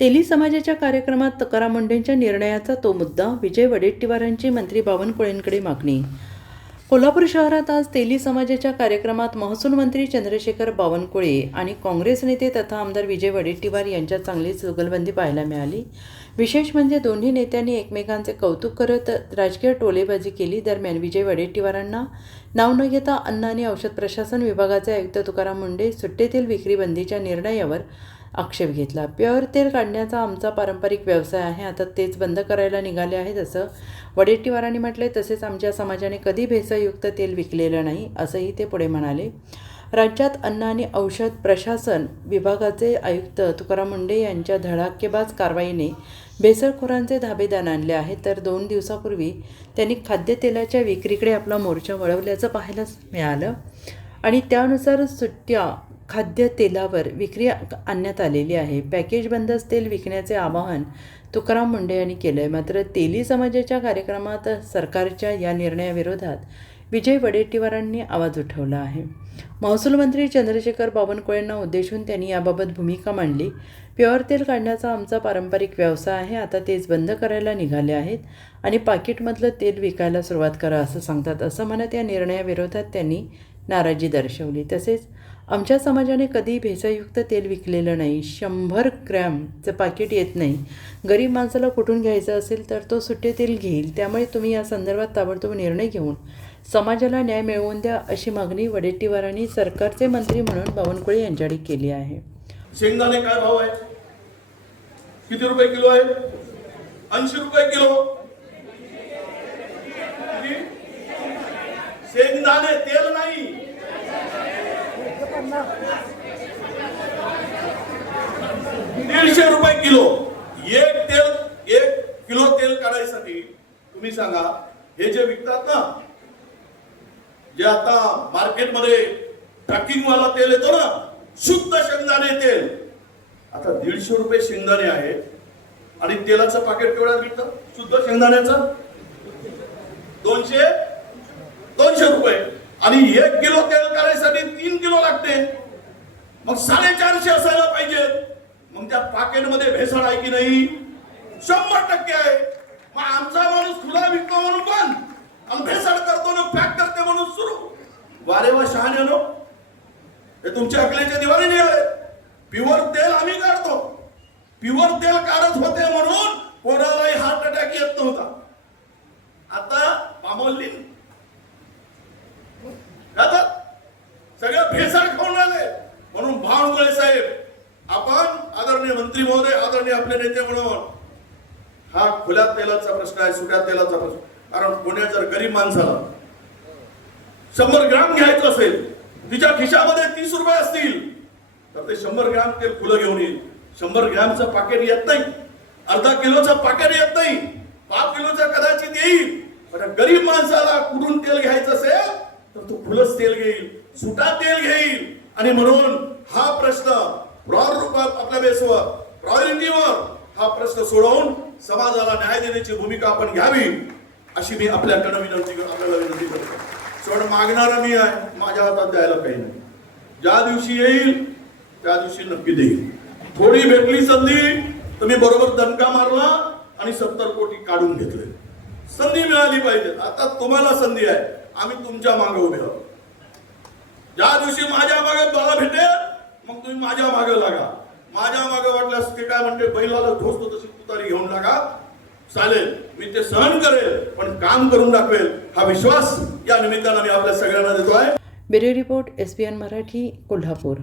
तेली समाजाच्या कार्यक्रमात तुकाराम मुंढेंच्या निर्णयाचा तो मुद्दा, विजय वडेट्टीवारांची मंत्री बावनकुळेंकडे मागणी. कोल्हापूर शहरात आज तेली समाजाच्या कार्यक्रमात महसूल मंत्री चंद्रशेखर बावनकुळे आणि काँग्रेस नेते तथा आमदार विजय वडेट्टीवार यांच्यात चांगलीच जुगलबंदी पाहायला मिळाली. विशेष म्हणजे दोन्ही नेत्यांनी एकमेकांचे कौतुक करत राजकीय टोलेबाजी केली. दरम्यान विजय वडेट्टीवारांना नाव न घेता अन्न आणि औषध प्रशासन विभागाचे आयुक्त तुकाराम मुंढे सुट्टे तेल विक्री बंदीच्या निर्णयावर आक्षेप घेतला. प्युअर तेल काढण्याचा आमचा पारंपरिक व्यवसाय आहे, आता तेच बंद करायला निघाले आहेत असं वडेट्टीवारांनी म्हटले. तसेच आमच्या समाजाने कधी भेसळयुक्त तेल विकलेलं नाही असंही ते पुढे म्हणाले. राज्यात अन्न आणि औषध प्रशासन विभागाचे आयुक्त तुकाराम मुंढे यांच्या धडाकेबाज कारवाईने भेसळखोरांचे धाबे आणले आहेत. तर 2 दिवसापूर्वी त्यांनी खाद्यतेलाच्या विक्रीकडे आपला मोर्चा वळवल्याचं पाहायला मिळालं आणि त्यानुसार सुट्ट्या खाद्यतेलावर विक्री आणण्यात आलेली आहे. पॅकेज बंदच तेल विकण्याचे आवाहन तुकाराम मुंढे यांनी केलं आहे. मात्र तेली समाजाच्या कार्यक्रमात सरकारच्या या निर्णयाविरोधात विजय वडेट्टीवारांनी आवाज उठवला आहे. महसूल मंत्री चंद्रशेखर बावनकुळेंना उद्देशून त्यांनी याबाबत भूमिका मांडली. प्युअर तेल काढण्याचा आमचा पारंपरिक व्यवसाय आहे, आता तेच बंद करायला निघाले आहेत आणि पाकिटमधलं तेल विकायला सुरुवात करा असं सांगतात. असं म्हणत या निर्णयाविरोधात त्यांनी नाराजी दर्शवली. तसेच आमच्या समाजाने कधी भेसळयुक्त तेल विकलेलं नाही. 100 ग्रॅमचं पाकिट येत नाही. गरीब माणसाला कुठून घ्यायचं असेल तर तो सुट्टे तेल घेईल. त्यामुळे तुम्ही या संदर्भात ताबडतोब निर्णय घेऊन समाजाला न्याय मिळवून द्या अशी मागणी वडेट्टीवारांनी सरकारचे मंत्री म्हणून बावनकुळे यांच्याकडे केली आहे. शेंगदाणे काय भाव आहे? किती रुपये किलो आहे? 80 रुपये किलो. शेंगदाणे तेल नाही. 150 रुपये किलो. एक किलो तेल काढायसाठी तुम्ही सांगा, हे जे विकतात ना, जे आता मार्केटमध्ये ट्रॅकिंग वाला तेल येतो ना, शुद्ध शेंगदाणे तेल, आता 150 रुपये शेंगदाणे आहे आणि तेलाचं पाकिट केवढ्यात विकतं शुद्ध शेंगदाण्याचं? 200 रुपये. आणि 1 किलो तेल काढायसाठी 3 किलो लागते. मग 450 असायला पाहिजे. मग त्या पाकिटमध्ये भेसळ आहे की नाही? 100% आहे. मग आमचा माणूस खुला विकतो म्हणून पण, आणि भेसळ करतो ना पॅक करते म्हणून सुरू. वारे वा शहाण्यानो, हे तुमच्या अकलेच्या दिवाळी नाही आहे. प्युअर तेल आम्ही काढतो. प्युअर तेल काढत होते म्हणून कोणालाही हार्ट अटॅक येत नव्हता. आता पामोलिन सगळं भेसळ खाऊन राहिले. म्हणून बावनकुळे साहेब, आपण आदरणीय मंत्री महोदय, आदरणीय आपले नेते म्हणून, हा खुल्या तेलाचा प्रश्न आहे, सुक्या तेलाचा प्रश्न. कारण पुण्या जर गरीब माणसाला 100 ग्राम घ्यायचं असेल, तिच्या खिशामध्ये 30 रुपये असतील, तर ते 100 ग्राम तेल खुलं घेऊन येईल. 100 ग्रामचं पाकिट येत नाही, अर्धा किलोचं पाकिट येत नाही, 5 किलोचं कदाचित येईल. पण गरीब माणसाला कुठून तेल घ्यायचं असेल तर तो खुलंच तेल घेईल, सुटा तेल घेईल. आणि म्हणून हा प्रश्न प्रॉर रूपात आपल्या बेसवर, प्रायोरिटीवर हा प्रश्न सोडवून समाजाला न्याय देण्याची भूमिका आपण घ्यावी अशी मी आपल्याला विनंती करतो. सोड मागणारा मी आहे, माझ्या हातात द्यायला काही नाही. ज्या दिवशी येईल त्या दिवशी नक्की देईल. थोडी भेटली संधी तर मी बरोबर दणका मारला आणि 70 कोटी काढून घेतले. संधी मिळाली पाहिजे. आता तुम्हाला संधी आहे, आम्ही तुमच्या मागे उभे आहोत. ज्या दिवशी माझ्या मागे बळा भेटेल मग तुम्ही माझ्या मागे लागा. माझ्या मागे वाटल्यास ते काय म्हणते, बैलाला धोसतो तशी तुतारी घेऊन लागा. चालेल, मी ते सहन करेल, पण काम करून दाखवेल हा विश्वास या निमित्तानं मी आपल्या सगळ्यांना देतो आहे. Bureau report, SBN Marathi, Kolhapur.